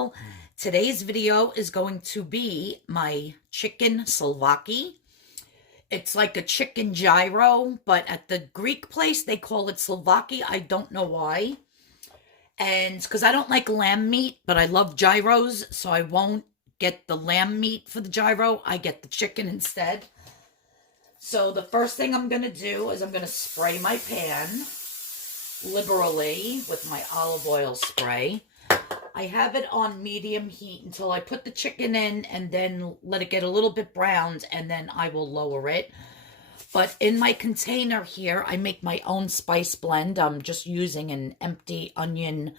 channel. Today's video is going to be my chicken souvlaki. It's like a chicken gyro, but at the Greek place they call it souvlaki. I don't know why. And because I don't like lamb meat, but I love gyros, so I won't get the lamb meat for the gyro. I get the chicken instead. So the first thing I'm going to do is I'm going to spray my pan liberally with my olive oil spray. I have it on medium heat until I put the chicken in and then let it get a little bit browned, and then I will lower it. But in my container here, I make my own spice blend. I'm just using an empty onion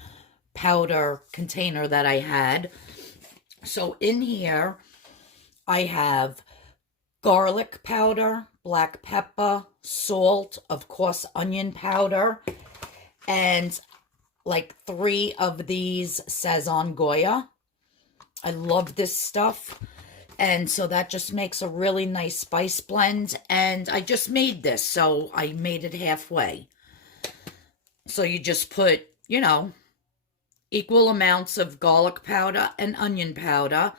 powder container that I had. So in here, I have garlic powder, black pepper, salt, of course, onion powder, and like 3 of these Sazon Goya. I love this stuff. And so that just makes a really nice spice blend. And I just made this, so I made it halfway. So you just put, equal amounts of garlic powder and onion powder.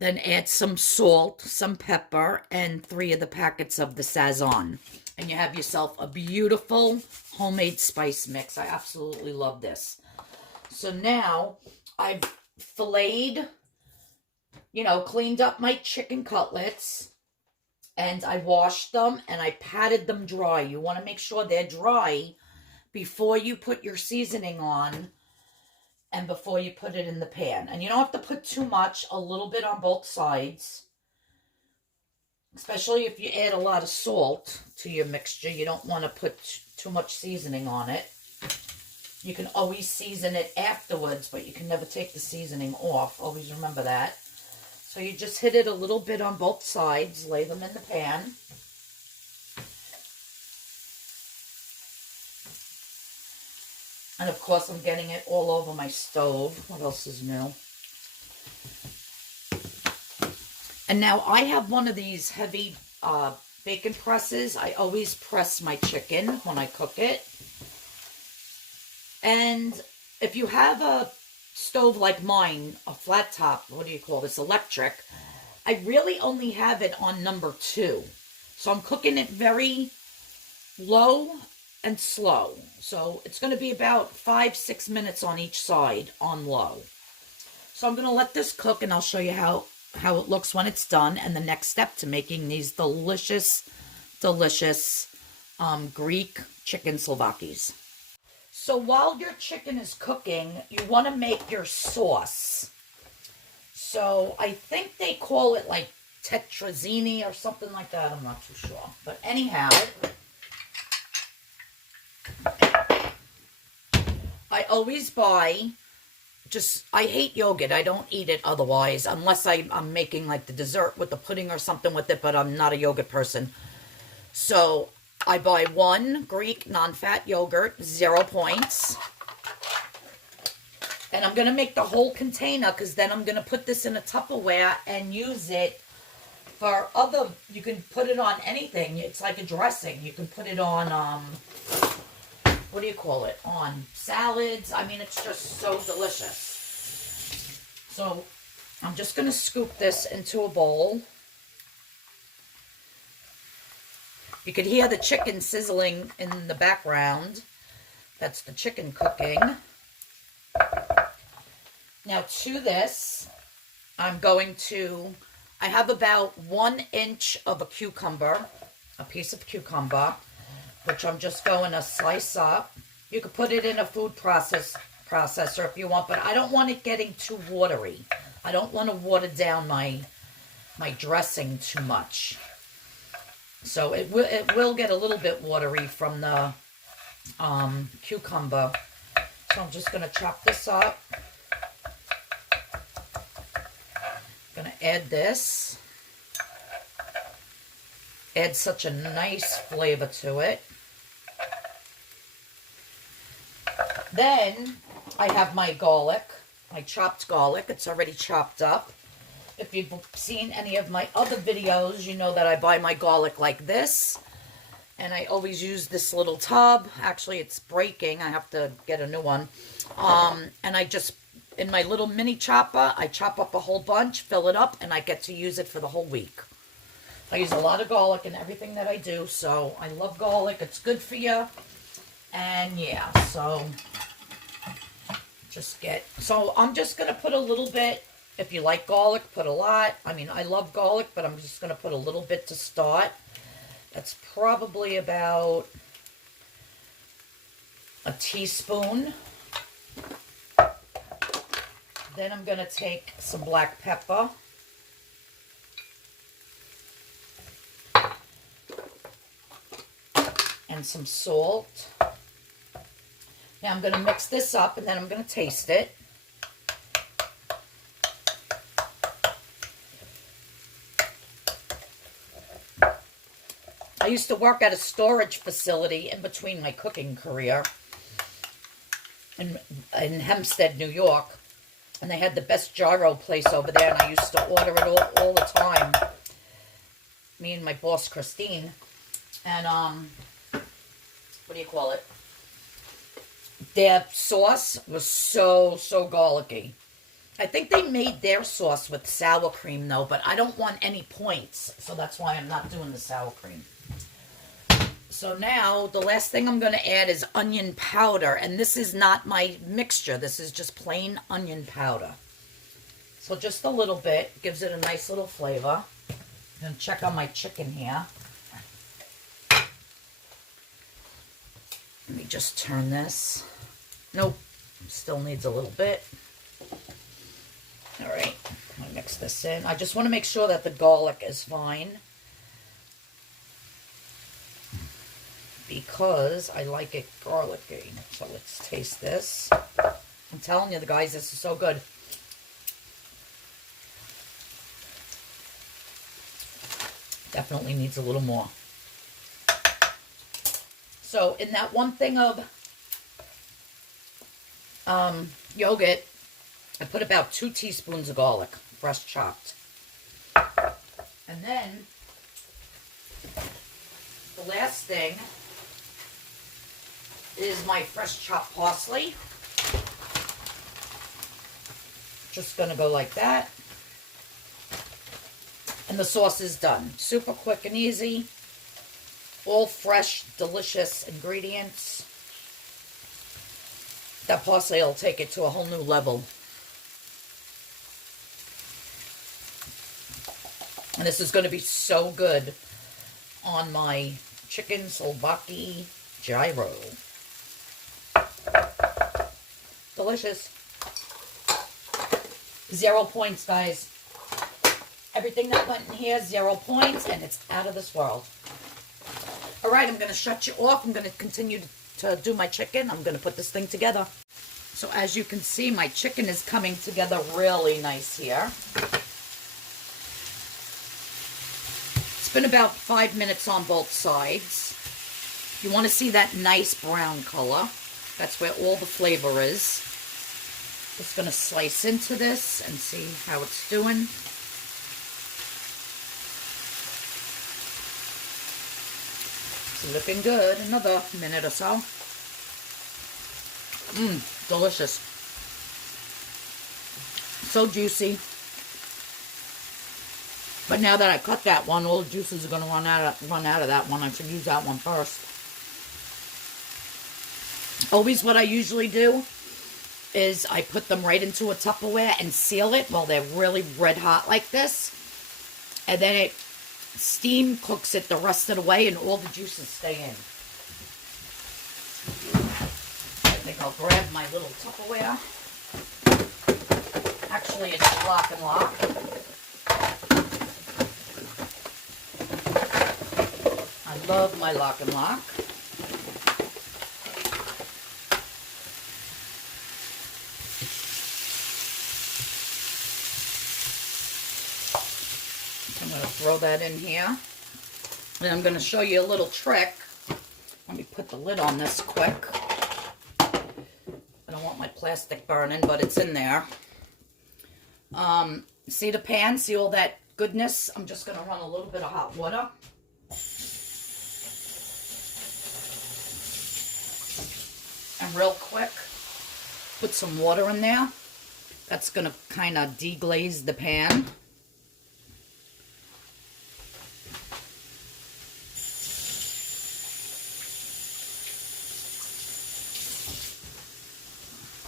Then add some salt, some pepper, and 3 of the packets of the Sazon. And you have yourself a beautiful homemade spice mix. I absolutely love this. So now I've filleted, cleaned up my chicken cutlets, and I washed them and I patted them dry. You want to make sure they're dry before you put your seasoning on and before you put it in the pan. And you don't have to put too much, a little bit on both sides. Especially if you add a lot of salt to your mixture. You don't want to put too much seasoning on it. You can always season it afterwards, but you can never take the seasoning off. Always remember that. So you just hit it a little bit on both sides. Lay them in the pan. And of course, I'm getting it all over my stove. What else is new? And now I have one of these heavy bacon presses. I always press my chicken when I cook it. And if you have a stove like mine, a flat top, what do you call this, electric, I really only have it on number 2. So I'm cooking it very low and slow. So it's going to be about 5-6 minutes on each side on low. So I'm going to let this cook, and I'll show you how it looks when it's done, and the next step to making these delicious Greek chicken souvlakis. So while your chicken is cooking, you want to make your sauce. So I think they call it like tetrazzini or something like that. I'm not too sure. But anyhow, I always buy I hate yogurt. I don't eat it otherwise, unless I'm making like the dessert with the pudding or something with it, but I'm not a yogurt person. So I buy 1 Greek non-fat yogurt, 0 points. And I'm going to make the whole container, because then I'm going to put this in a Tupperware and use it for you can put it on anything. It's like a dressing. You can put it on, what do you call it? On salads. I mean, it's just so delicious. So I'm just going to scoop this into a bowl. You could hear the chicken sizzling in the background. That's the chicken cooking. Now to this, I have about 1 inch of a cucumber, a piece of cucumber, which I'm just going to slice up. You could put it in a food processor if you want, but I don't want it getting too watery. I don't want to water down my dressing too much. So it will get a little bit watery from the cucumber. So I'm just going to chop this up. I'm going to add this. Add such a nice flavor to it. Then I have my garlic, my chopped garlic. It's already chopped up. If you've seen any of my other videos, you know that I buy my garlic like this. And I always use this little tub. Actually, it's breaking. I have to get a new one. And I just in my little mini chopper, I chop up a whole bunch, fill it up, and I get to use it for the whole week. I use a lot of garlic in everything that I do, so I love garlic. It's good for you. And yeah, so I'm just going to put a little bit. If you like garlic, put a lot. I mean, I love garlic, but I'm just going to put a little bit to start. That's probably about a teaspoon. Then I'm going to take some black pepper. And some salt. Now I'm going to mix this up and then I'm going to taste it. I used to work at a storage facility in between my cooking career in Hempstead, New York. And they had the best gyro place over there, and I used to order it all the time. Me and my boss, Christine. And, what do you call it? Their sauce was so garlicky. I think they made their sauce with sour cream, though, but I don't want any points, so that's why I'm not doing the sour cream. So now, the last thing I'm going to add is onion powder, and this is not my mixture. This is just plain onion powder. So just a little bit gives it a nice little flavor. I'm going to check on my chicken here. Let me just turn this. Nope, still needs a little bit. All right, I'm going to mix this in. I just want to make sure that the garlic is fine, because I like it garlicky. So let's taste this. I'm telling you, the guys, this is so good. Definitely needs a little more. So in that one thing of yogurt, I put about 2 teaspoons of garlic, fresh chopped. And then the last thing is my fresh chopped parsley. Just going to go like that. And the sauce is done. Super quick and easy. All fresh, delicious ingredients. That parsley will take it to a whole new level. And this is going to be so good on my chicken Souvlaki gyro. Delicious. 0 points, guys. Everything that went in here, 0 points, and it's out of this world. All right, I'm going to shut you off. I'm going to continue to do my chicken. I'm going to put this thing together. So as you can see, my chicken is coming together really nice here. It's been about 5 minutes on both sides. You want to see that nice brown color. That's where all the flavor is. Just going to slice into this and see how it's doing. It's looking good. Another minute or so. Delicious. So juicy. But now that I cut that one, all the juices are going to run out of that one. I should use that one first. Always what I usually do is I put them right into a Tupperware and seal it while they're really red hot like this. And then it steam cooks it the rest of the way and all the juices stay in. I think I'll grab my little Tupperware. Actually, it's Lock and Lock. I love my Lock and Lock. I'm going to throw that in here. And I'm going to show you a little trick. Let me put the lid on this quick. I don't want my plastic burning, but it's in there. See the pan? See all that goodness? I'm just going to run a little bit of hot water. And real quick, put some water in there. That's going to kind of deglaze the pan.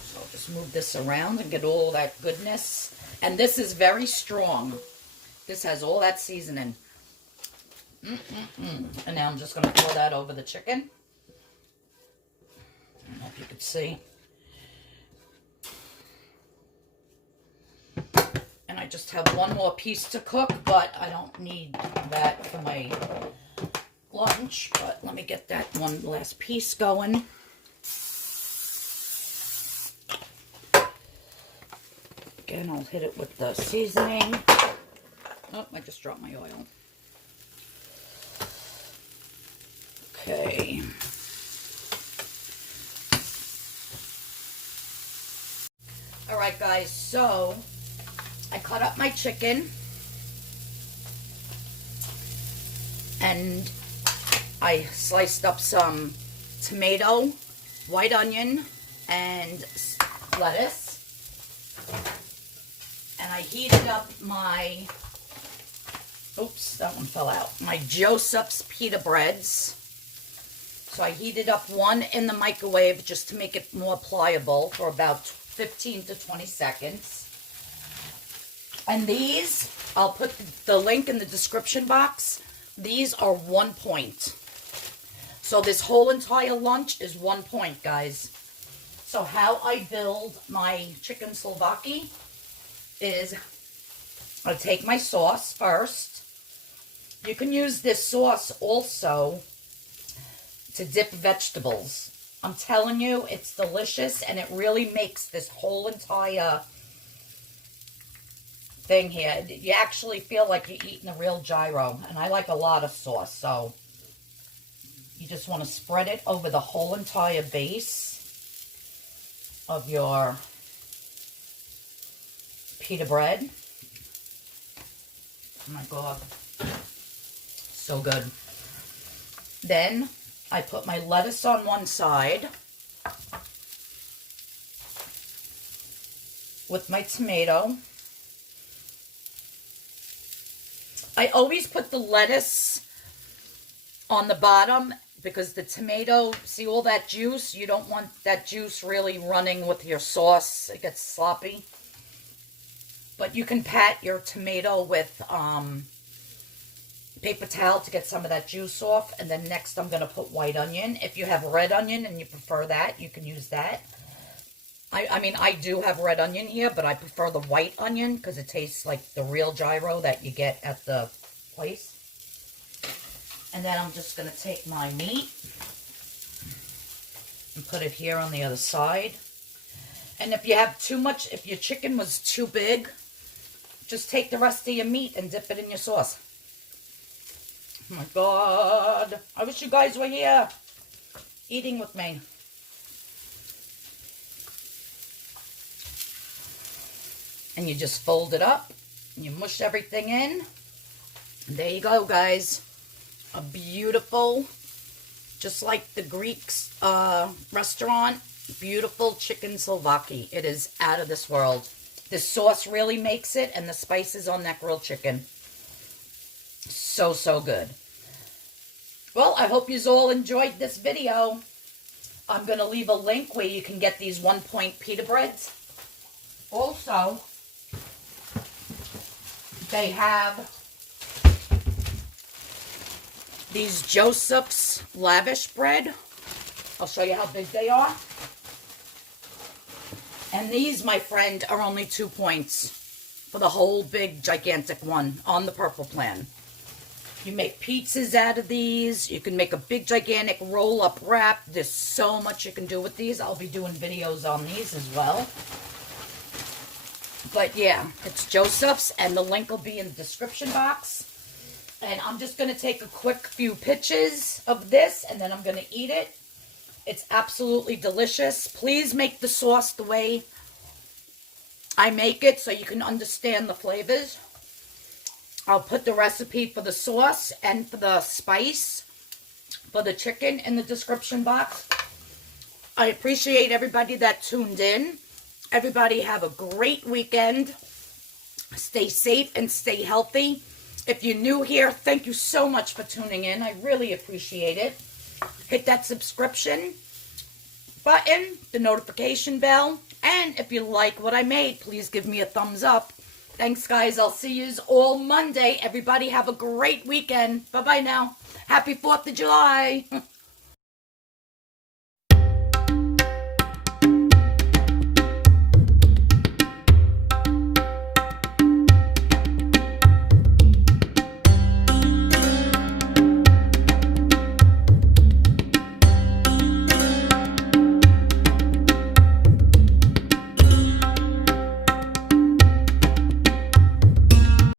So I'll just move this around and get all that goodness. And this is very strong. This has all that seasoning. And now I'm just going to pour that over the chicken. I don't know if you could see. And I just have one more piece to cook, but I don't need that for my lunch. But let me get that one last piece going. Again, I'll hit it with the seasoning. Oh, I just dropped my oil. Okay. All right, guys, so I cut up my chicken and I sliced up some tomato, white onion, and lettuce. And I heated up my, oops, that one fell out, my Joseph's pita breads. So I heated up one in the microwave just to make it more pliable for about 15 to 20 seconds. And these, I'll put the link in the description box. These are 1 point. So this whole entire lunch is 1 point, guys. So how I build my chicken Souvlaki is I take my sauce first. You can use this sauce also to dip vegetables. I'm telling you, it's delicious, and it really makes this whole entire thing here. You actually feel like you're eating a real gyro, and I like a lot of sauce, so you just want to spread it over the whole entire base of your pita bread. Oh my God, so good. Then I put my lettuce on one side with my tomato. I always put the lettuce on the bottom because the tomato, see all that juice? You don't want that juice really running with your sauce. It gets sloppy. But you can pat your tomato with paper towel to get some of that juice off. And then next I'm going to put white onion. If you have red onion and you prefer that, you can use that. I mean, I do have red onion here, but I prefer the white onion because it tastes like the real gyro that you get at the place. And then I'm just going to take my meat and put it here on the other side. And if you have too much, if your chicken was too big, just take the rest of your meat and dip it in your sauce. Oh my God. I wish you guys were here eating with me. And you just fold it up. And you mush everything in. And there you go, guys. A beautiful, just like the Greeks restaurant, beautiful chicken Souvlaki. It is out of this world. This sauce really makes it, and the spices on that grilled chicken. So, so good. Well, I hope you all enjoyed this video. I'm going to leave a link where you can get these 1 point pita breads. Also, they have these Joseph's Lavash bread. I'll show you how big they are. And these, my friend, are only 2 points for the whole big, gigantic one on the purple plan. You make pizzas out of these. You can make a big, gigantic roll-up wrap. There's so much you can do with these. I'll be doing videos on these as well. But yeah, it's Joseph's, and the link will be in the description box. And I'm just going to take a quick few pictures of this, and then I'm going to eat it. It's absolutely delicious. Please make the sauce the way I make it so you can understand the flavors. I'll put the recipe for the sauce and for the spice for the chicken in the description box. I appreciate everybody that tuned in. Everybody have a great weekend. Stay safe and stay healthy. If you're new here, thank you so much for tuning in. I really appreciate it. Hit that subscription button, the notification bell, and if you like what I made, please give me a thumbs up. Thanks, guys. I'll see you all Monday. Everybody have a great weekend. Bye-bye now. Happy 4th of July.